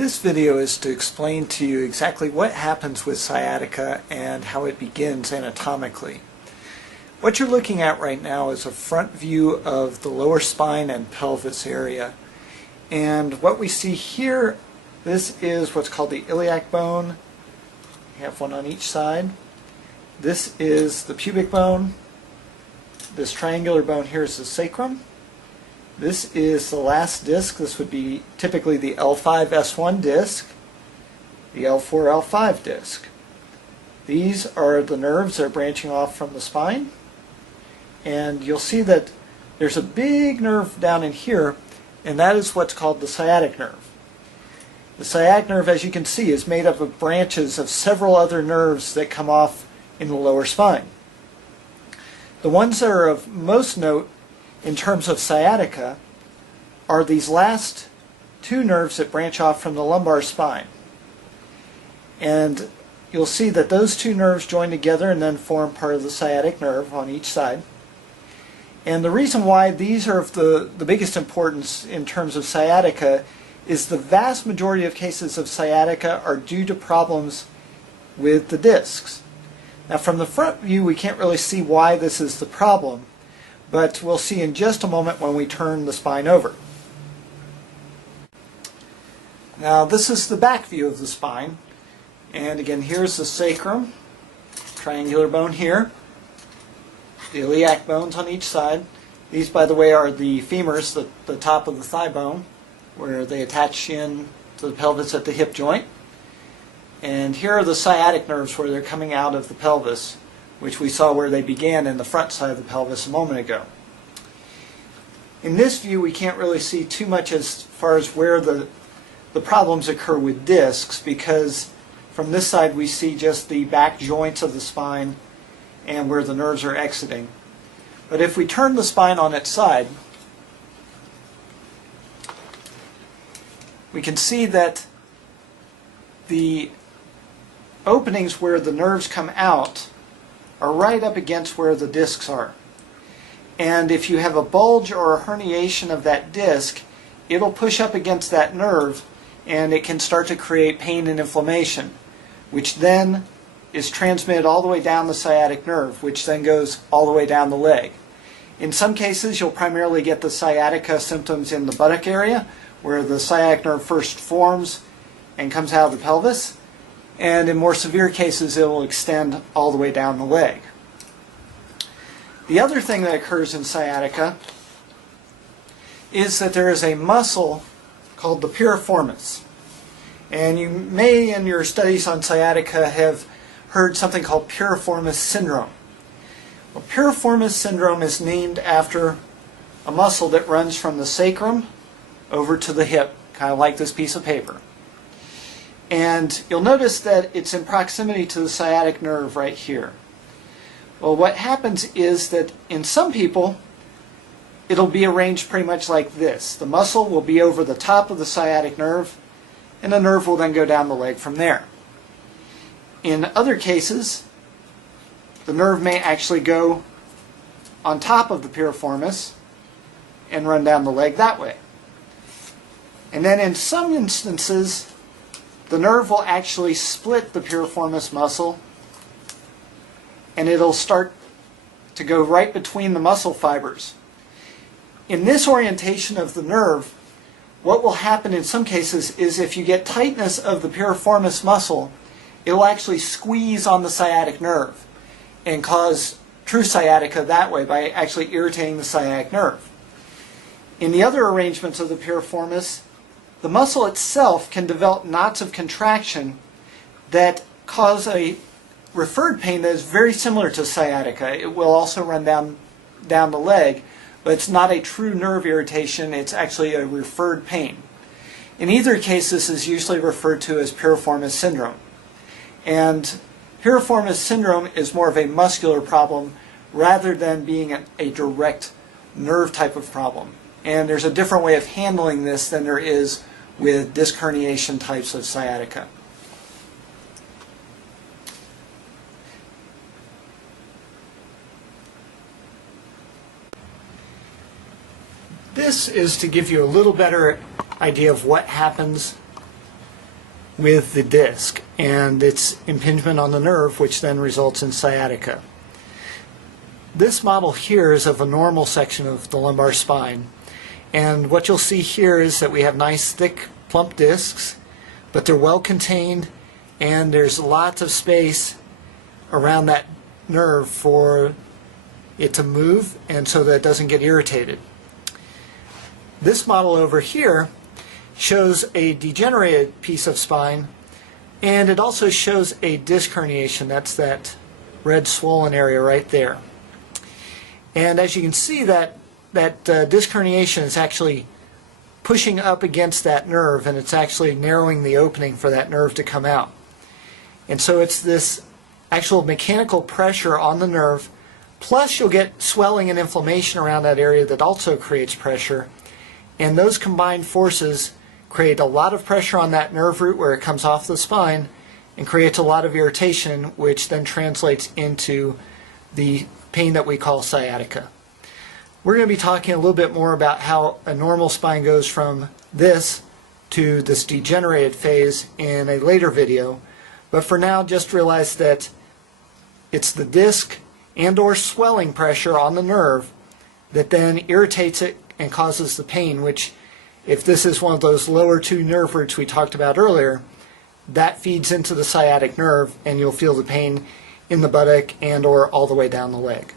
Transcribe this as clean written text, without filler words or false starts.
This video is to explain to you exactly what happens with sciatica and how it begins anatomically. What you're looking at right now is a front view of the lower spine and pelvis area. And what we see here, this is what's called the iliac bone. We have one on each side. This is the pubic bone. This triangular bone here is the sacrum. This is the last disc. This would be typically the L5-S1 disc, the L4-L5 disc. These are the nerves that are branching off from the spine. And you'll see that there's a big nerve down in here, and that is what's called the sciatic nerve. The sciatic nerve, as you can see, is made up of branches of several other nerves that come off in the lower spine. The ones that are of most note in terms of sciatica are these last two nerves that branch off from the lumbar spine. And you'll see that those two nerves join together and then form part of the sciatic nerve on each side. And the reason why these are of the biggest importance in terms of sciatica is the vast majority of cases of sciatica are due to problems with the discs. Now from the front view we can't really see why this is the problem, but we'll see in just a moment when we turn the spine over. Now this is the back view of the spine, and again here's the sacrum, triangular bone here, the iliac bones on each side. These, by the way, are the femurs, the top of the thigh bone, where they attach in to the pelvis at the hip joint. And here are the sciatic nerves where they're coming out of the pelvis, which we saw where they began in the front side of the pelvis a moment ago. In this view we can't really see too much as far as where the problems occur with discs, because from this side we see just the back joints of the spine and where the nerves are exiting. But if we turn the spine on its side, we can see that the openings where the nerves come out are right up against where the discs are. And if you have a bulge or a herniation of that disc, it'll push up against that nerve and it can start to create pain and inflammation, which then is transmitted all the way down the sciatic nerve, which then goes all the way down the leg. In some cases you'll primarily get the sciatica symptoms in the buttock area, where the sciatic nerve first forms and comes out of the pelvis. And in more severe cases it will extend all the way down the leg. The other thing that occurs in sciatica is that there is a muscle called the piriformis. And you may in your studies on sciatica have heard something called piriformis syndrome. Well, piriformis syndrome is named after a muscle that runs from the sacrum over to the hip, kind of like this piece of paper. And you'll notice that it's in proximity to the sciatic nerve right here. Well, what happens is that in some people it'll be arranged pretty much like this. The muscle will be over the top of the sciatic nerve, and the nerve will then go down the leg from there. In other cases, the nerve may actually go on top of the piriformis and run down the leg that way. And then in some instances, the nerve will actually split the piriformis muscle, and it'll start to go right between the muscle fibers. In this orientation of the nerve, what will happen in some cases is if you get tightness of the piriformis muscle, it will actually squeeze on the sciatic nerve and cause true sciatica that way by actually irritating the sciatic nerve. In the other arrangements of the piriformis, the muscle itself can develop knots of contraction that cause a referred pain that is very similar to sciatica. It will also run down the leg, but it's not a true nerve irritation, it's actually a referred pain. In either case, this is usually referred to as piriformis syndrome. And piriformis syndrome is more of a muscular problem rather than being a direct nerve type of problem. And there's a different way of handling this than there is with disc herniation types of sciatica. This is to give you a little better idea of what happens with the disc and its impingement on the nerve, which then results in sciatica. This model here is of a normal section of the lumbar spine, and what you'll see here is that we have nice thick plump discs, but they're well contained and there's lots of space around that nerve for it to move and so that it doesn't get irritated. This model over here shows a degenerated piece of spine, and it also shows a disc herniation. That's that red swollen area right there. And as you can see, that disc herniation is actually pushing up against that nerve, and it's actually narrowing the opening for that nerve to come out. And so it's this actual mechanical pressure on the nerve, plus you'll get swelling and inflammation around that area that also creates pressure. And those combined forces create a lot of pressure on that nerve root where it comes off the spine and creates a lot of irritation, which then translates into the pain that we call sciatica. We're going to be talking a little bit more about how a normal spine goes from this to this degenerated phase in a later video, but for now just realize that it's the disc and or swelling pressure on the nerve that then irritates it and causes the pain, which, if this is one of those lower two nerve roots we talked about earlier, that feeds into the sciatic nerve and you'll feel the pain in the buttock and or all the way down the leg.